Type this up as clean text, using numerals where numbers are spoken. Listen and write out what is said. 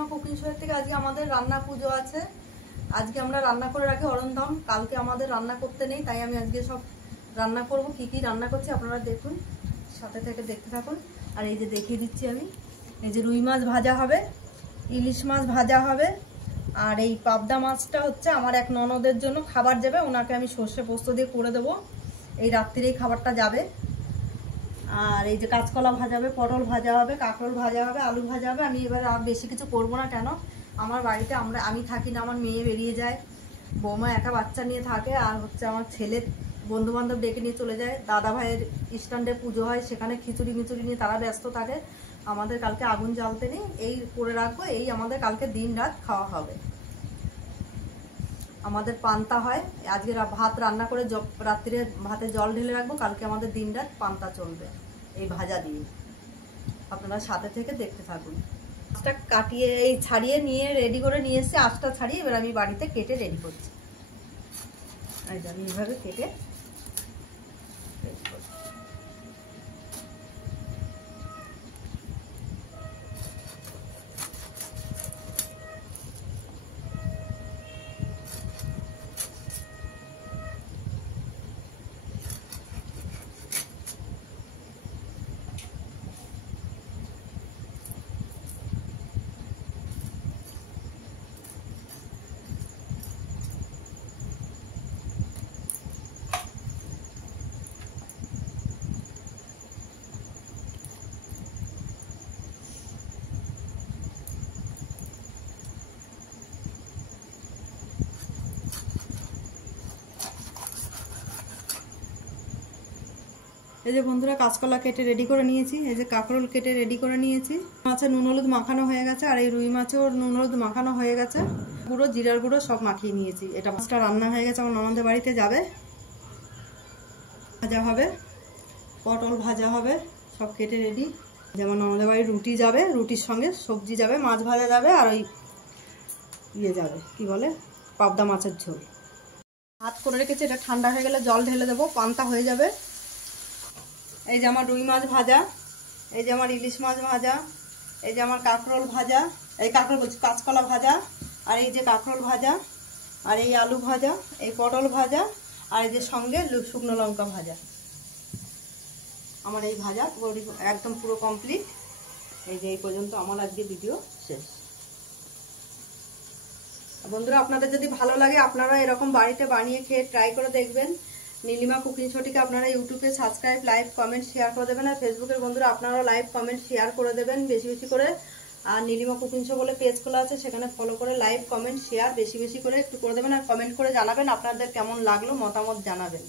Nilima cooking show থেকে আজকে আমাদের রান্না পুজো আছে। আজকে আমরা রান্না করে রাখি অরন্ধম, কালকে আমাদের রান্না করতে নেই, তাই আমি আজকে সব রান্না করব। কি কি রান্না করছি আপনারা দেখুন, সাথে থেকে দেখতে থাকুন। আর এই যে দেখিয়ে দিচ্ছি আমি, এই যে রুই মাছ ভাজা হবে, ইলিশ মাছ ভাজা হবে, আর এই পাবদা মাছটা হচ্ছে আমার এক ননদের জন্য খাবার যাবে, ওনাকে আমি সর্ষে পোস্ত দিয়ে করে দেবো। এই রাত্রির এই খাবারটা যাবে। আর এই যে কাঁচকলা ভাজা হবে, পটল ভাজা হবে, কাঁকরোল ভাজা হবে, আলু ভাজা হবে। আমি এবার আর বেশি কিছু করবো না, কেন আমার বাড়িতে আমি থাকি না, আমার মেয়ে বেরিয়ে যায়, বৌমা একা বাচ্চা নিয়ে থাকে, আর হচ্ছে আমার ছেলে বন্ধু বান্ধব ডেকে নিয়ে চলে যায়, দাদা ভাইয়ের স্ট্যান্ডে পুজো হয়, সেখানে খিচুড়ি মিচুড়ি নিয়ে তারা ব্যস্ত থাকে। আমাদের কালকে আগুন জ্বালতে নেই, এই করে রাখবো, এই আমাদের কালকে দিন রাত খাওয়া হবে। আমাদের পান্তা হয়, আজকে ভাত রান্না করে রাত্রিরে ভাতে জল ঢেলে রাখবো, কালকে আমাদের দিন রাত পান্তা চলবে এই ভাজা দিয়ে। আপনারা সাথে থেকে দেখতে থাকুন। আঁশটা কাটিয়ে এই ছাড়িয়ে নিয়ে রেডি করে নিয়ে এসেছি, আঁশটা ছাড়িয়ে এবার আমি বাড়িতে কেটে রেডি করছি। আমি এইভাবে কেটে রেডি করছি। এই যে বন্ধুরা, কাঁচকলা কেটে রেডি করে নিয়েছি, এই যে কাঁকরোল কেটে রেডি করে নিয়েছি, মাছে নুন হলুদ মাখানো হয়ে গেছে, আর এই রুই মাছেও নুন হলুদ মাখানো হয়ে গেছে, গুঁড়ো জিরার গুঁড়ো সব মাখিয়ে নিয়েছি। এটা মাছটা রান্না হয়ে গেছে, আমার ননদের বাড়িতে যাবে, ভাজা হবে, পটল ভাজা হবে, সব কেটে রেডি। যেমন ননদের বাড়ি রুটি যাবে, রুটির সঙ্গে সবজি যাবে, মাছ ভাজা যাবে, আর ওই যাবে কি বলে পাবদা মাছের ঝোল। ভাত করে রেখেছি, এটা ঠান্ডা হয়ে গেলে জল ঢেলে দেবো, পান্তা হয়ে যাবে। এই যে আমার রুই মাছ ভাজা, এই যে আমার ইলিশ মাছ ভাজা, এই যে আমার কাঁকরোল ভাজা, এই কাঁকরোল বলছি কাঁচকলা ভাজা, আর এই যে কাঁকরোল ভাজা, আর এই আলু ভাজা, এই পটল ভাজা, আর এই যে সঙ্গে শুকনো লঙ্কা ভাজা। আমার এই ভাজা একদম পুরো কমপ্লিট। এই যে এই পর্যন্ত আমার আজকে ভিডিও শেষ। বন্ধুরা, আপনাদের যদি ভালো লাগে আপনারা এরকম বাড়িতে বানিয়ে খেয়ে ট্রাই করে দেখবেন। নীলিমা কুকিং শোটিকে আপনারা ইউটিউবে সাবস্ক্রাইব, লাইক, কমেন্ট, শেয়ার করে দেবেন। আর ফেসবুকের বন্ধুরা আপনারাও লাইক, কমেন্ট, শেয়ার করে দেবেন বেশি বেশি করে। আর নীলিমা কুকিং শো বলে পেজ খোলা আছে, সেখানে ফলো করে লাইক, কমেন্ট, শেয়ার বেশি বেশি করে একটু করে দেবেন। আর কমেন্ট করে জানাবেন আপনাদের কেমন লাগলো, মতামত জানাবেন।